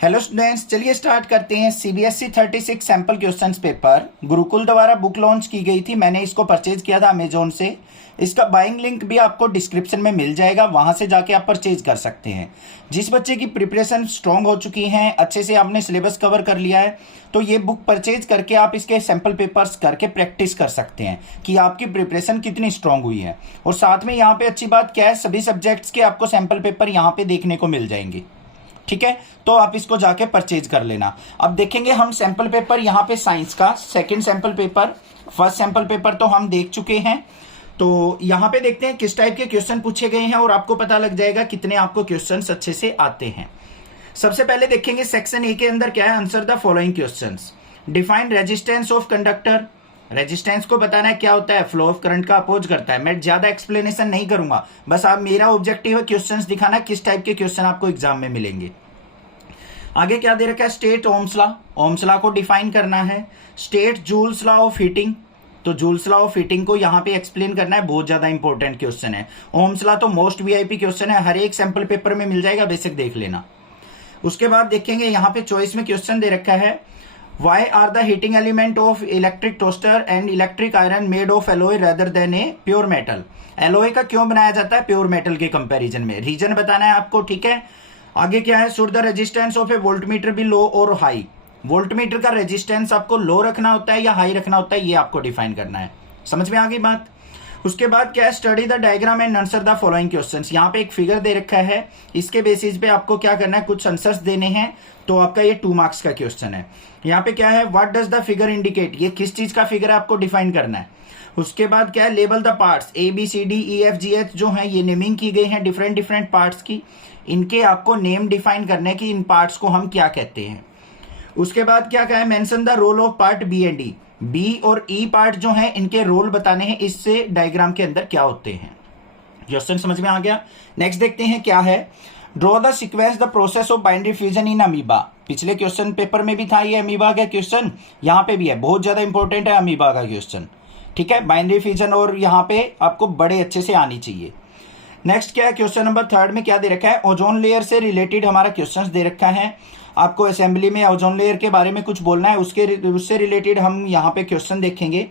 Hello students, चलिए start करते हैं। CBSE 36 sample questions paper Gurukul द्वारा बुक लॉन्च की गई थी। मैंने इसको परचेज किया था अमेजोन से। इसका बाइंग लिंक भी आपको डिस्क्रिप्शन में मिल जाएगा, वहां से जाके आप परचेज कर सकते हैं। जिस बच्चे की प्रिपरेशन स्ट्रांग हो चुकी है, अच्छे से आपने सिलेबस कवर कर लिया है, तो ये बुक परचेज करके आप इसके सैंपल पेपर्स करके प्रैक्टिस कर सकते हैं कि आपकी प्रिपरेशन कितनी स्ट्रांग हुई है। और साथ में यहाँ पे अच्छी बात क्या है, सभी सब्जेक्ट्स के आपको सैंपल पेपर यहाँ पे देखने को मिल जाएंगे। ठीक है, तो आप इसको जाके परचेज कर लेना। अब देखेंगे हम सैंपल पेपर यहाँ पे साइंस का second sample paper. First sample paper तो हम देख चुके हैं, तो यहाँ पे देखते हैं किस टाइप के क्वेश्चन पूछे गए हैं और आपको पता लग जाएगा कितने आपको क्वेश्चंस अच्छे से आते हैं। सबसे पहले देखेंगे सेक्शन ए के अंदर क्या है। Answer the following questions. Define resistance of conductor. Resistance को बताना है क्या होता है, फ्लो ऑफ करंट का अपोज करता है। मैं ज्यादा एक्सप्लेनेशन नहीं करूंगा, बस आप मेरा ऑब्जेक्टिव है क्वेश्चंस दिखाना, किस टाइप के क्वेश्चन आपको एग्जाम में मिलेंगे। आगे क्या दे रखा है, state Ohm's law. Ohm's law को डिफाइन करना है। State joules law of heating, तो जूल्स लॉ ऑफ हीटिंग को यहाँ पे एक्सप्लेन करना है। बहुत ज्यादा इंपॉर्टेंट क्वेश्चन है। ओम्स लॉ तो मोस्ट वीआईपी क्वेश्चन है, हर एक सैंपल पेपर में मिल जाएगा, बेसिक देख लेना। उसके बाद देखेंगे यहाँ पे चॉइस में क्वेश्चन दे रखा है, Why are the heating element of electric toaster and electric iron made of alloy rather than a pure metal? Alloy का क्यों बनाया जाता है प्योर मेटल के कंपैरिजन में, रीजन बताना है आपको। ठीक है, आगे क्या है, should the resistance of a voltmeter be low और हाई। वोल्टमीटर का रेजिस्टेंस आपको लो रखना होता है या हाई रखना होता है, ये आपको डिफाइन करना है। समझ में आ गई बात। उसके बाद क्या है, study the diagram and answer the following questions. यहाँ पे एक फिगर दे रखा है, इसके बेसिस पे आपको क्या करना है, कुछ आंसर्स देने हैं। तो आपका ये 2 मार्क्स का क्वेश्चन है। यहाँ पे क्या है, what does the figure indicate, ये किस चीज का फिगर है आपको डिफाइन करना है। उसके बाद क्या है, label the parts. A B C D E F G H जो है ये नेमिंग की गई है डिफरेंट डिफरेंट पार्ट्स की, इनके आपको नेम डिफाइन करने की, इन पार्ट्स को हम क्या कहते हैं। उसके बाद क्या है, mention the role of part B and D. B और ई पार्ट जो है इनके रोल बताने हैं, इससे डायग्राम के अंदर क्या होते हैं। क्वेश्चन समझ में आ गया। नेक्स्ट देखते हैं क्या है, draw the sequence the process of binary fusion in amoeba. पिछले क्वेश्चन पेपर में भी था ये अमीबा का क्वेश्चन, यहाँ पे भी है, बहुत ज्यादा इंपॉर्टेंट है अमीबा का क्वेश्चन। ठीक है, बाइनरी फ्यूजन और यहाँ पे आपको बड़े अच्छे से आनी चाहिए। नेक्स्ट क्या है, क्वेश्चन नंबर 3 में क्या दे रखा है, ओजोन लेयर से रिलेटेड हमारा क्वेश्चन दे रखा है। आपको असेंबली में ओजोन लेयर के बारे में कुछ बोलना है, उससे रिलेटेड हम यहाँ पे क्वेश्चन देखेंगे।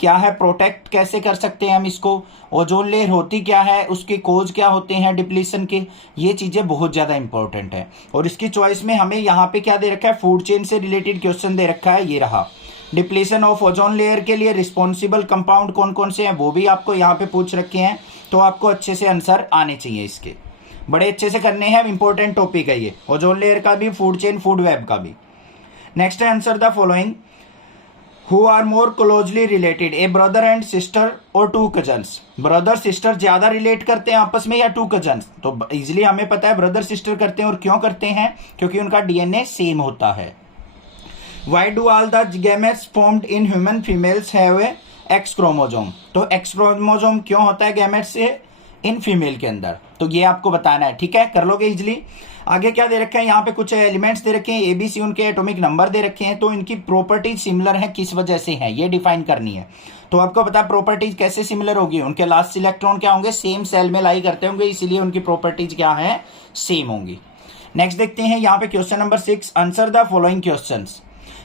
क्या है, प्रोटेक्ट कैसे कर सकते हैं हम इसको, ओजोन लेयर होती क्या है, उसके कोज क्या होते हैं डिप्लीशन के, ये चीजें बहुत ज्यादा इंपॉर्टेंट है। और इसकी चॉइस में हमें यहाँ पे क्या दे रखा है, फूड चेन से रिलेटेड क्वेश्चन दे रखा है, ये रहा। डिप्लीशन ऑफ ओजोन लेयर के लिए रिस्पॉन्सिबल कंपाउंड कौन कौन से हैं वो भी आपको यहाँ पे पूछ रखे हैं, तो आपको अच्छे से आंसर आने चाहिए इसके, बड़े अच्छे से करने हैं। इंपॉर्टेंट टॉपिक है ये, ओजोन लेयर का भी, फूड चेन फूड वेब का भी। नेक्स्ट है, answer the following, who are more closely related, a brother and sister और 2 कजन्स। ब्रदर सिस्टर ज्यादा रिलेट करते हैं आपस में या 2 कजन्स, तो इजिली हमें पता है ब्रदर सिस्टर करते हैं। और क्यों करते हैं, क्योंकि उनका डीएनए सेम होता है। Why do all the gametes formed in human females have a x chromosome. तो एक्स क्रोमोजोम क्यों होता है गैमेट्स से इन फीमेल के अंदर, तो ये आपको बताना है। ठीक है, कर लोगे इजिली। आगे क्या दे रखे हैं, यहाँ पे कुछ एलिमेंट्स दे रखे हैं, एबीसी, उनके एटॉमिक नंबर दे रखे हैं, तो इनकी प्रॉपर्टीज सिमिलर है, किस वजह से है ये डिफाइन करनी है। तो आपको पता है प्रॉपर्टीज कैसे सिमिलर होगी, उनके लास्ट इलेक्ट्रॉन क्या होंगे, सेम सेल में लाई करते होंगे, इसीलिए उनकी प्रॉपर्टीज क्या है, सेम होंगी। नेक्स्ट देखते हैं यहाँ पे question number 6, answer the following questions.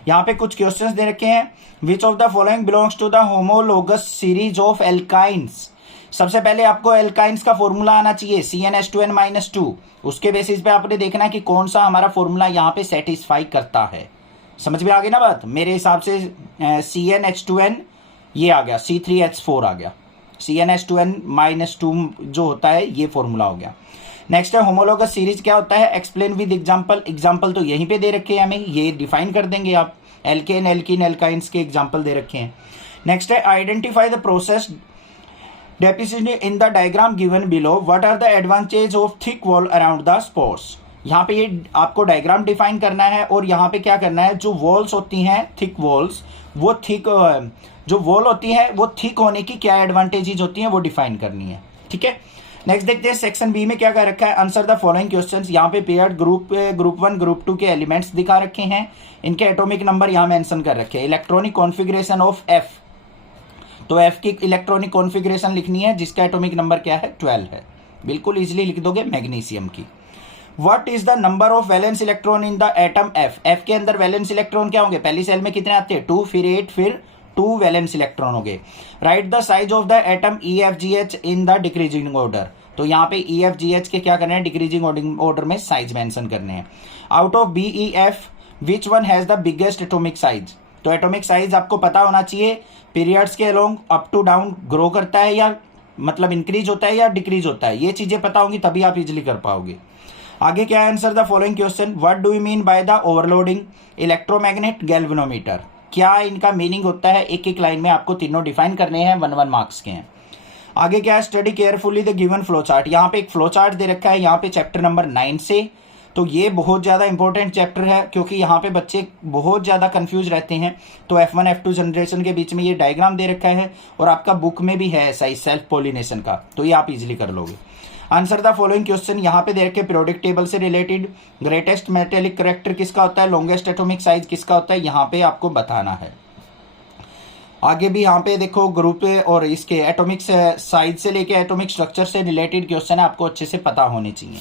यहाँ पे कुछ क्वेश्चंस दे रखे हैं, which of the following belongs to the homologous series of alkynes. सबसे पहले आपको एल्काइंस का फॉर्मूला आना चाहिए, CnH2n-2। उसके बेसिस पे आपने देखना है कि कौन सा हमारा फॉर्मूला यहाँ पे सेटिस्फाई करता है। समझ में आ गई ना बात। मेरे हिसाब से CnH2n ये आ गया, C3H4 आ गया, CnH2n-2 जो होता है ये फॉर्मूला हो गया। नेक्स्ट है, होमोलोगस सीरीज क्या होता है, एक्सप्लेन विद एग्जांपल। एग्जांपल तो यहीं पे दे रखे हैं, हमें ये डिफाइन कर देंगे आप। एल्केन, एल्कीन, एल्काइंस के एग्जांपल दे रखे हैं। नेक्स्ट है, identify the process definition in the diagram given below, what are the advantage of thick wall around the spores. यहाँ पे ये आपको डायग्राम डिफाइन करना है और यहाँ पे क्या करना है, जो वॉल्स होती हैं थिक वॉल्स, वो थिक, जो वॉल होती है वो थिक होने की क्या एडवांटेजेस होती हैं वो डिफाइन करनी है। ठीक है, नेक्स्ट देखते हैं सेक्शन बी में क्या कर रखा है, आंसर द फॉलोइंग क्वेश्चंस। यहाँ पे पेयर्ड ग्रुप 1 ग्रुप 2 के एलिमेंट्स दिखा रखे हैं, इनके एटॉमिक नंबर यहाँ मेंशन कर रखे हैं। इलेक्ट्रॉनिक कॉन्फ़िगरेशन ऑफ एफ, तो एफ की इलेक्ट्रॉनिक कॉन्फ़िगरेशन लिखनी है जिसका एटॉमिक नंबर क्या है, 12 है। बिल्कुल इजीली लिख दोगे मैग्नीशियम की। What is the number of valence electron in the atom F. F के अंदर वैलेंस इलेक्ट्रॉन क्या होंगे, पहली सेल में कितने आते हैं 2, फिर 8, फिर 2 वैलेंस इलेक्ट्रॉन होंगे। Right the size of the atom E F G H in the decreasing order. तो यहाँ पे ई एफ जी एच के क्या करने हैं, डिक्रीजिंग ऑर्डर में साइज मेंशन करने हैं। Out of B E F which one has the biggest atomic size. तो एटॉमिक साइज आपको पता होना चाहिए, पीरियड्स के along up to down grow करता है या मतलब इंक्रीज होता है या डिक्रीज होता है, ये चीजें पता होंगी तभी आप इजिली कर पाओगे। आगे क्या है, answer the following question. What do you mean by the overloading, electromagnet, galvanometer. क्या इनका मीनिंग होता है, एक एक लाइन में आपको तीनों डिफाइन करने हैं, 1 1 मार्क्स के हैं। आगे क्या है, study carefully the given flow chart. यहाँ पे एक फ्लो चार्ट दे रखा है, यहाँ पे चैप्टर नंबर 9 से। तो ये बहुत ज़्यादा इंपॉर्टेंट चैप्टर है क्योंकि यहाँ पे बच्चे बहुत ज़्यादा कंफ्यूज रहते हैं। तो F1 F2 जनरेशन के बीच में ये डायग्राम दे रखा है और आपका बुक में भी है ऐसा ही सेल्फ पॉलिनेशन का, तो ये आप इजीली कर लोगे। Answer the following question. यहाँ पे दे रखे पीरियोडिक टेबल से रिलेटेड, ग्रेटेस्ट मेटेलिक करेक्टर किसका होता है, लॉन्गेस्ट एटॉमिक साइज किसका होता है, यहाँ पे आपको बताना है। आगे भी यहाँ पे देखो ग्रुप और इसके एटॉमिक साइज से लेके एटॉमिक स्ट्रक्चर से रिलेटेड क्वेश्चन आपको अच्छे से पता होने चाहिए।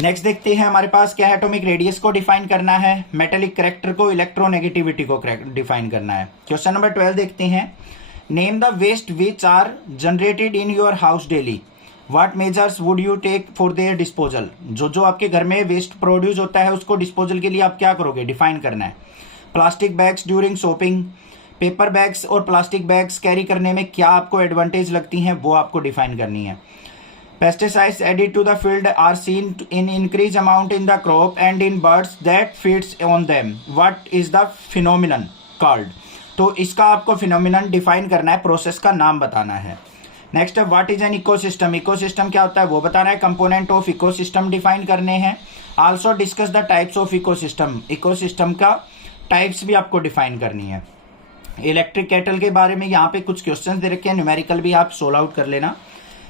नेक्स्ट देखते हैं हमारे पास क्या है, एटॉमिक रेडियस को डिफाइन करना है, मेटेलिक करेक्टर को, इलेक्ट्रोनेगेटिविटी को डिफाइन करना है। क्वेश्चन नंबर 12 देखते हैं। Name the waste which are generated in your house daily, what measures would you take for their disposal. जो आपके घर में वेस्ट प्रोड्यूस होता है उसको डिस्पोजल के लिए आप क्या करोगे, डिफाइन करना है। Plastic bags during shopping, paper bags और प्लास्टिक बैग्स कैरी करने में क्या आपको एडवांटेज लगती हैं वो आपको डिफाइन करनी है। Pesticides added to the field are seen in increase amount in the crop and in birds that feeds on them, what is the phenomenon called. तो इसका आपको फिनोमिनन डिफाइन करना है, प्रोसेस का नाम बताना है। नेक्स्ट है what is an ecosystem, ecosystem क्या होता है वो बताना है। कंपोनेंट ऑफ इकोसिस्टम डिफाइन करने हैं। Also discuss the types of ecosystem, ecosystem का टाइप्स भी आपको डिफाइन करनी है। इलेक्ट्रिक केटल के बारे में यहाँ पे कुछ क्वेश्चंस दे रखे हैं, न्यूमेरिकल भी आप सोल्व आउट कर लेना।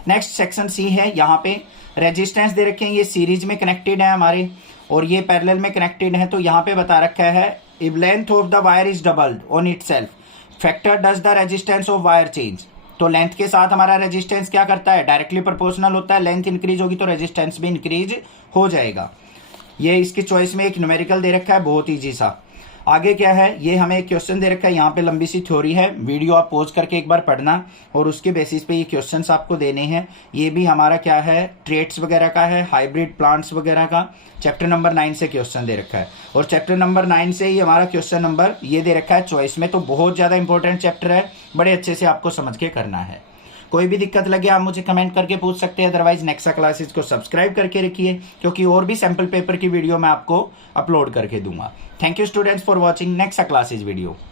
नेक्स्ट सेक्शन सी है, यहाँ पे रेजिस्टेंस दे रखे हैं, ये सीरीज में कनेक्टेड है हमारे और ये पैरेलल में कनेक्टेड है। तो यहाँ पे बता रखा है if length of the wire is doubled on itself factor does the resistance of wire change. तो लेंथ के साथ हमारा रेजिस्टेंस क्या करता है, डायरेक्टली प्रोपोर्शनल होता है। लेंथ इंक्रीज होगी तो रेजिस्टेंस भी इंक्रीज हो जाएगा। ये इसकी चॉइस में एक न्यूमेरिकल दे रखा है, बहुत ईजी सा। आगे क्या है, ये हमें एक क्वेश्चन दे रखा है, यहाँ पे लंबी सी थ्योरी है, वीडियो आप पॉज करके एक बार पढ़ना और उसके बेसिस पे ये क्वेश्चंस आपको देने हैं। ये भी हमारा क्या है, ट्रेट्स वगैरह का है, हाइब्रिड प्लांट्स वगैरह का। चैप्टर नंबर 9 से क्वेश्चन दे रखा है और चैप्टर नंबर 9 से ही हमारा क्वेश्चन नंबर ये दे रखा है चॉइस में। तो बहुत ज़्यादा इंपॉर्टेंट चैप्टर है, बड़े अच्छे से आपको समझ के करना है। कोई भी दिक्कत लगे आप मुझे कमेंट करके पूछ सकते हैं, अदरवाइज नेक्सा क्लासेस को सब्सक्राइब करके रखिए क्योंकि और भी सैंपल पेपर की वीडियो मैं आपको अपलोड करके दूंगा। Thank you students for watching Nexa classes video.